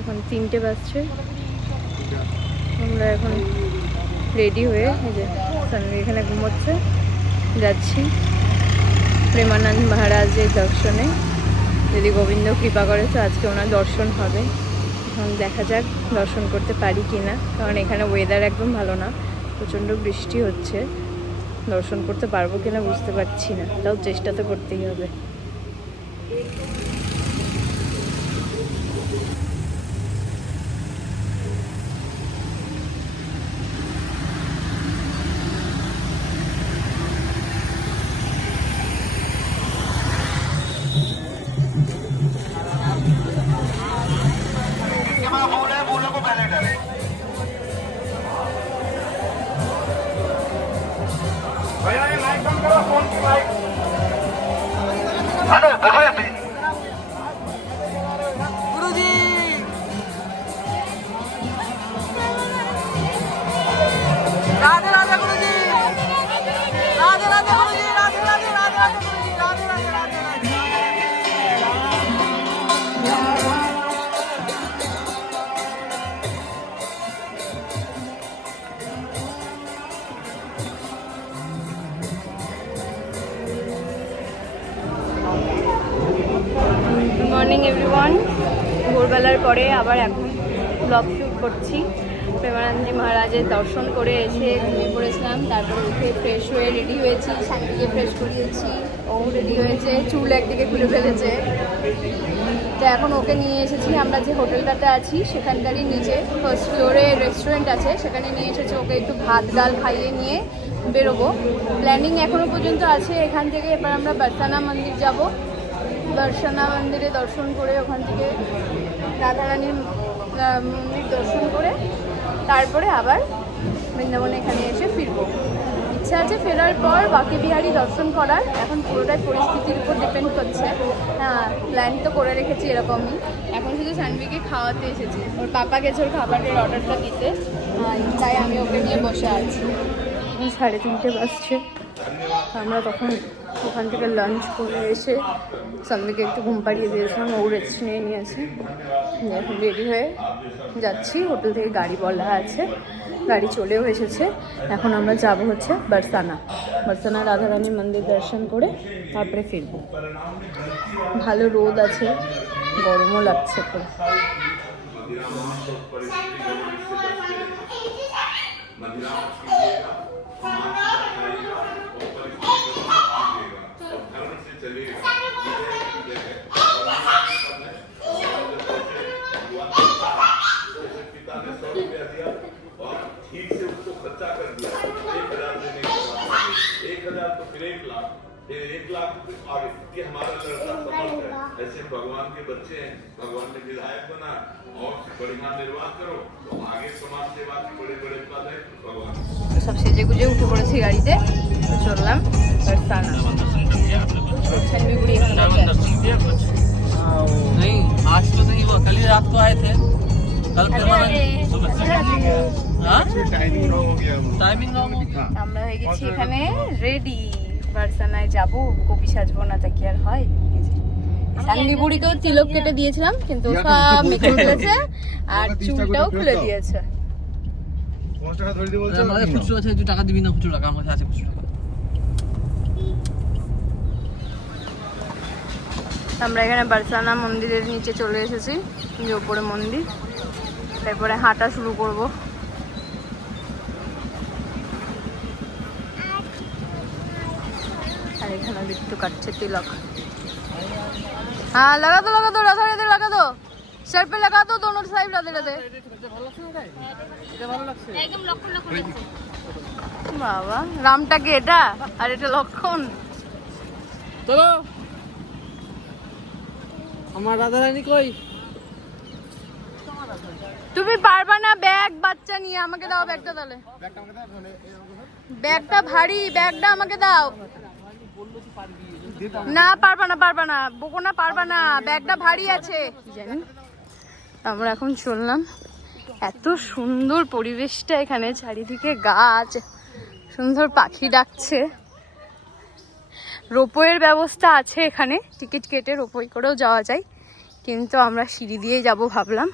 এখন 3টে বাজছে। আমরা এখন রেডি হয়ে এই যে সানভি এখানে ঘুমোচ্ছে, যাচ্ছি প্রেমানন্দ মহারাজের দর্শনে। যদি গোবিন্দ কৃপা করে তো আজকে ওনার দর্শন হবে। এখন দেখা যাক দর্শন করতে পারি কি না, কারণ এখানে ওয়েদার একদম ভালো না, প্রচণ্ড বৃষ্টি হচ্ছে। দর্শন করতে পারবো কিনা বুঝতে পারছি না, তাও চেষ্টা তো করতেই হবে। মর্নিং এভরিওয়ান, ভোরবেলার পরে আবার এখন ব্লগ শ্যুট করছি। প্রেমানন্দজি মহারাজের দর্শন করে এসে ঘুমিয়ে পড়েছিলাম, তারপরে উঠে ফ্রেশ হয়ে রেডি হয়েছি, শান্তিকে ফ্রেশ করিয়েছি, ও রেডি হয়েছে, চুল একদিকে খুলে ফেলেছে। তো এখন ওকে নিয়ে এসেছি আমরা যে হোটেলটাতে আছি সেখানকারই নিচে ফার্স্ট ফ্লোরে রেস্টুরেন্ট আছে, সেখানে নিয়ে এসেছি ওকে একটু ভাত ডাল খাইয়ে নিয়ে বেরোবো। প্ল্যানিং এখনও পর্যন্ত আছে এখান থেকে এবার আমরা বারসানা মন্দির যাব। বারসানা মন্দিরে দর্শন করে ওখান থেকে রাধারানীর মন্দির দর্শন করে তারপরে আবার বৃন্দাবনে এখানে এসে ফিরবো। ইচ্ছা আছে ফেরার পর বাকি বিহারি দর্শন করার, এখন পুরোটাই পরিস্থিতির উপর ডিপেন্ড করছে। হ্যাঁ, প্ল্যান তো করে রেখেছি এরকমই। এখন শুধু সানভিকে খাওয়াতে এসেছি, ওর পাপা গেছে ওর খাবারের অর্ডারটা দিতে, তাই আমি ওকে নিয়ে বসে আছি। 3:30 বাজছে। আমরা তখন ওখান থেকে লাঞ্চ করে এসে সানভিকে একটু ঘুম পাড়িয়ে দিয়েছিলাম, ও রেস্ট নিয়ে নিয়েছি। এখন রেডি হয়ে যাচ্ছি, হোটেল থেকে গাড়ি বলা আছে, গাড়ি চলেও এসেছে। এখন আমরা যাব হচ্ছে বারসানা রাধারানী মন্দির দর্শন করে তারপরে ফিরব। ভালো রোদ আছে, গরমও লাগছে খুব। ठीक से उसको खर्चा कर दिया, 1,000 देने के बाद 1,000 तो फिर 1 लाख, फिर 1 लाख तो आगे कि हमारा लड़का समर्थ है। ऐसे भगवान के बच्चे हैं, भगवान ने विधायक बना और बढ़िया निर्वाह करो तो आगे समाज सेवा के बड़े बड़े पद है भगवान। সব সেজে গুজে উঠে পড়েছি গাড়িতে, চললাম বারসানা। नहीं आज तो नहीं हुआ, कल ही रात को आए थे। कल टाइमिंग रॉन्ग हो गया। আমরা হয়ে গেছি এখানে রেডি, বারসানায় যাব। কপি সাজবো না তা কি আর হয়। সানভি বুড়িকেও তিলক কেটে দিয়েছিলাম কিন্তু সব মেখে ফেলেছে আর চুলটাও খুলে দিয়েছে। আমাদের খুচরো আছে, তুই টাকা দিবি না? খুচরো টাকা আমার কাছে আছে, খুচরো টাকা। আমরা এখানে বারসানা মন্দিরের নিচে চলে এসেছি, যে ওপরে মন্দির, তারপরে হাঁটা শুরু করব। আর এখানে বিট্টু কাটছে তিলক। हाँ लगा दो राधा राधे लगा दो, सर पे लगा दो दोनों साइड राधे राधे। বাবা রামটা কি এটা আর এটা লক্ষণ? চলো আমার রাধারানী কই? তুমি পারবা না ব্যাগ বাচ্চা নিয়ে, আমাকে দাও ব্যাগটা। তাহলে ব্যাগটা ভারী, ব্যাগটা আমাকে দাও। না পারবা না বকো না, পারবা না, ব্যাগটা ভারী আছে। জানেন আমরা এখন চললাম, এত সুন্দর পরিবেশটা এখানে, চারিদিকে গাছ, সুন্দর পাখি ডাকছে। রোপওয়ের ব্যবস্থা আছে এখানে, টিকিট কেটে রোপওয়ে করেও যাওয়া যায়, কিন্তু আমরা সিঁড়ি দিয়ে যাব ভাবলাম,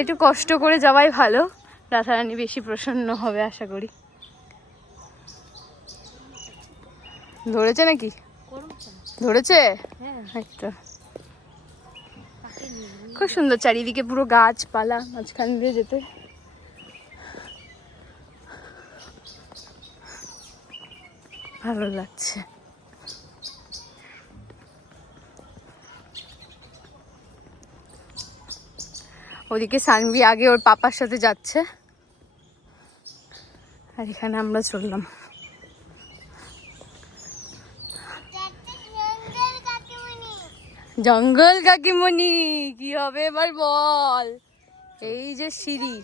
একটু কষ্ট করে যাওয়াই ভালো, রাধারানী বেশি প্রসন্ন হবে আশা করি। ধরেছে নাকি? ধরেছে? তো খুব সুন্দর চারিদিকে পুরো গাছপালা, মাঝখান দিয়ে যেতে ভালো লাগছে। ওদিকে সানভি আগে ওর পাপার সাথে যাচ্ছে, আর এখানে আমরা চললাম। জঙ্গল কাকিমণি কি হবে এবার বল? এই যে সিঁড়ি,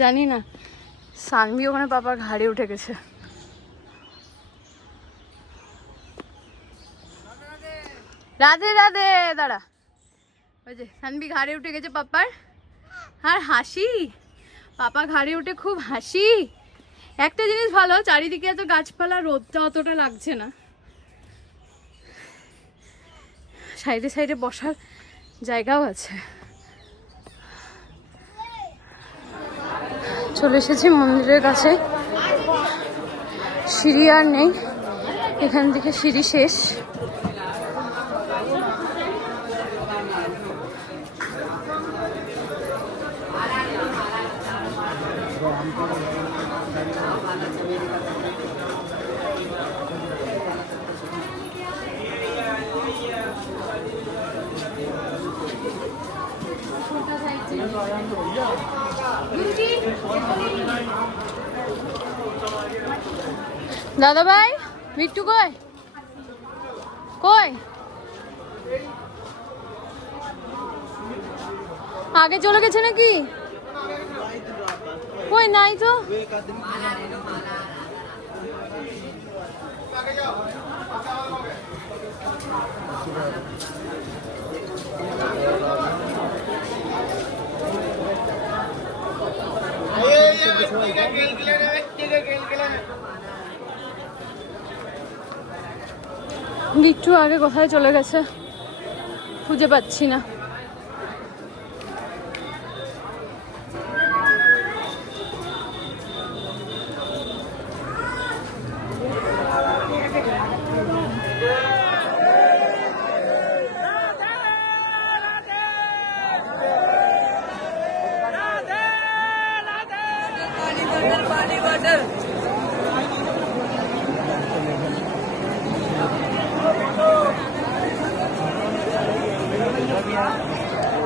জানি না। সানভি ওখানে পাপার ঘাড়ে উঠে গেছে। রাধে রাধে। দাঁড়া, ওই যে সানভি ঘাড়ে উঠে গেছে পাপার। আর হাসি, পাপা ঘাড়ে উঠে খুব হাসি। একটা জিনিস ভালো, চারিদিকে এত গাছপালা, রোদটা অতটা লাগছে না। সাইডে সাইডে বসার জায়গাও আছে। চলে এসেছি মন্দিরের কাছে। সিঁড়ি আর নেই, এখান থেকে সিঁড়ি শেষ। দাদা ভাই, মিট্টু কই? কই? আগে চলে গেছে নাকি? কই নাই তো। একটু আগে কোথায় চলে গেছে খুঁজে পাচ্ছি না।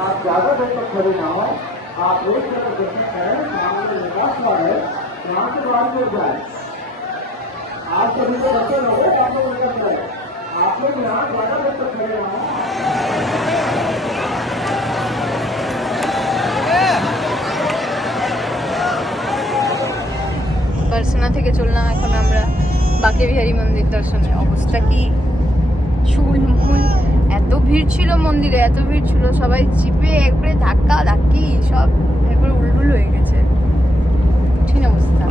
आप ज्यादा देर तक खड़े ना हो, आप एक जगह कोशिश करें, यहाँ पे निकास द्वार है, यहाँ के द्वार में जाए। आप सभी को बच्चे रहो, आप लोग निकल रहे, आप लोग यहाँ ज्यादा देर तक खड़े ना हो। বার্সেনা থেকে চললাম এখন আমরা বাকে বিহারী মন্দির দর্শনে। অবস্থা কি চুলমুল, এত ভিড় ছিল মন্দিরে, এত ভিড় ছিল, সবাই চিপে একবারে ধাক্কা ধাক্কি সব একবারে উল্টুল হয়ে গেছে, কঠিন অবস্থা।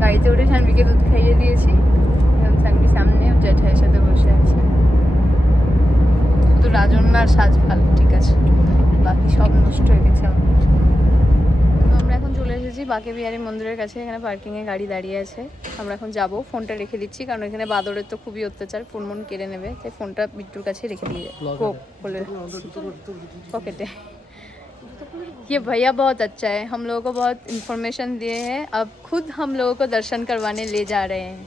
গাড়িতে উঠে সানভিকে দুধ খাইয়ে দিয়েছি, এখন সানভি সামনে জ্যাঠাইয়ের সাথে বসে আছে। শুধু রাজন্যার সাজ ভালো, ঠিক আছে, বাকি সব নষ্ট হয়ে গেছে আমার। আমরা এখন চলে এসেছি বাকে বিহারী মন্দিরের কাছে। এখানে পার্কিংয়ে গাড়ি দাঁড়িয়ে আছে, আমরা এখন যাব। ফোনটা রেখে দিচ্ছি কারণ এখানে বাদরের তো খুবই অত্যাচার, ফোন মন কেড়ে নেবে, তাই ফোনটা বিট্টুর কাছে রেখে দিয়ে যায় पॉकेटे। ये भैया बहुत अच्छा है, हम लोगों को बहुत इन्फॉर्मेशन दिए हैं, अब खुद हम लोगों को दर्शन करवाने ले जा रहे हैं।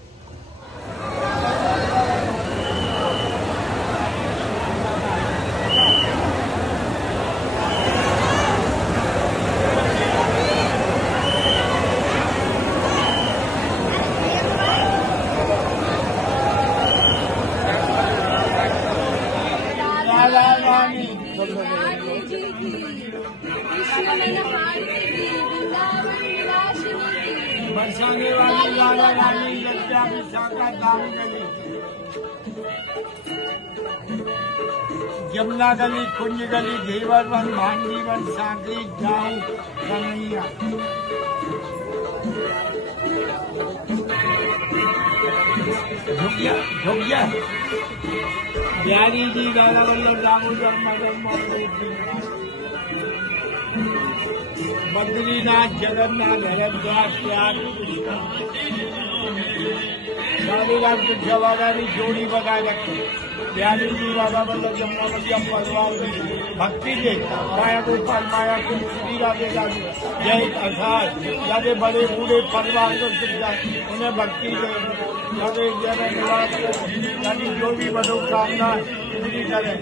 बरसाने वाली लाला रानी लज्जा विशाखा दाम गली। जमुना गली, कुंज गली, घेवर वन, भांडी वन, सांकरी, जाऊ, कन्हैया। झुक गया। बिहारी जी, राधा वल्लभ, दामोदर, मदन मोहन जी, बद्रीनाथ, जगन्नाथ, हरिद्वार, प्रयाग, राधेराम की जवानी जोड़ी बनाए रखे। बिहारी जी, राधा वल्लभ, जमुनावती परिवार में भक्ति दे, माया गोपाल, माया को श्री राधे राधे, जय अर्थात ज्यादा बड़े बूढ़े परिवार को उन्हें भक्ति दे, राधे जय निवास यानी जो भी मनोकामना पूरी करे।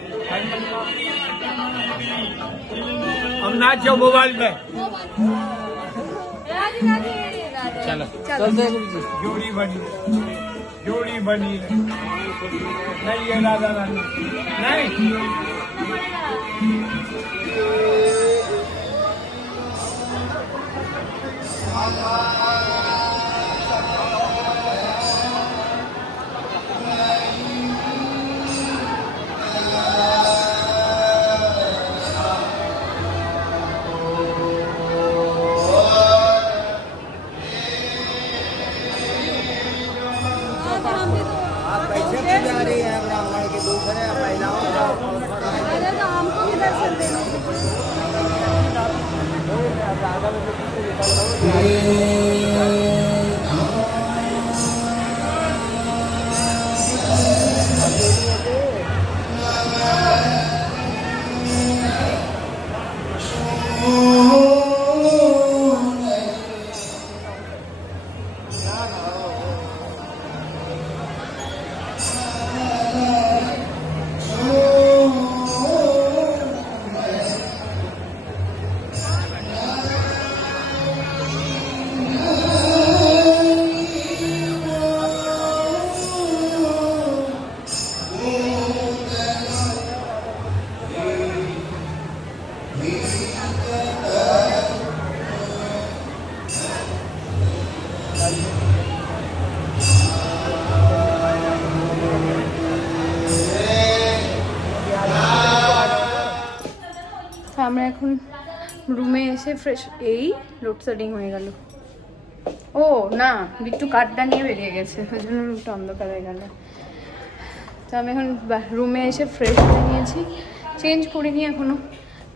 हम नाचो मोबाइल में, चलो जोड़ी बनी, जोड़ी बनी नहीं है राधा रानी नहीं। আমরা এখন রুমে এসে ফ্রেশ, এই লোডশেডিং হয়ে গেল। ও না, বিট্টু কার্ডটা নিয়ে বেরিয়ে গেছে, ওই জন্য রুমটা অন্ধকার হয়ে গেল। তো আমি এখন রুমে এসে ফ্রেশ হয়ে নিয়েছি, চেঞ্জ করিনি এখনও,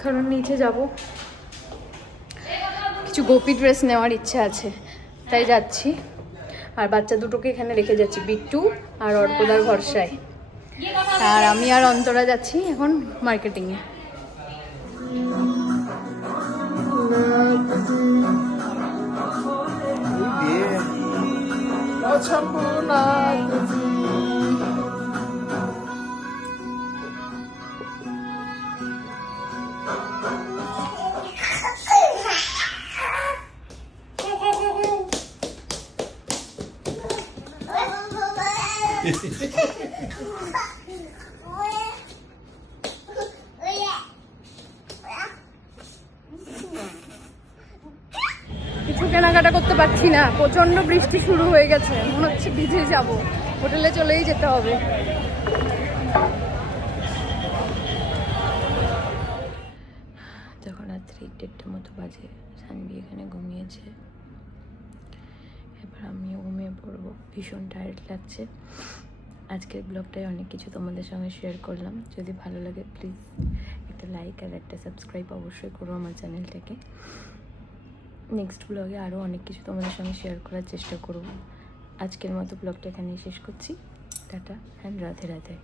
কারণ নিচে যাব, কিছু গোপী ড্রেস নেওয়ার ইচ্ছা আছে, তাই যাচ্ছি। আর বাচ্চা দুটোকে এখানে রেখে যাচ্ছি, বিট্টু আর অর্কদার ভরসায়। আর আমি আর অন্তরা যাচ্ছি এখন মার্কেটিংয়ে। কিছু কেনাকাটা করতে পারছি না, প্রচন্ড বৃষ্টি শুরু হয়ে গেছে, মনে হচ্ছে ভিজে যাব, হোটেলে চলেই যেতে হবে। যখন রাত্রি 1:30টার মতো বাজে, সানভি এখানে ঘুমিয়েছে, এবার আমিও ঘুমিয়ে পড়বো, ভীষণ টায়ার্ড লাগছে। আজকের ব্লগটায় অনেক কিছু তোমাদের সঙ্গে শেয়ার করলাম, যদি ভালো লাগে প্লিজ একটা লাইক আর একটা সাবস্ক্রাইব অবশ্যই করো আমার চ্যানেলটাকে। নেক্সট ব্লগে আরও অনেক কিছু তোমাদের সঙ্গে শেয়ার করার চেষ্টা করব। আজকের মতো ব্লগটা এখানেই শেষ করছি। Tata and Radhe Radhe.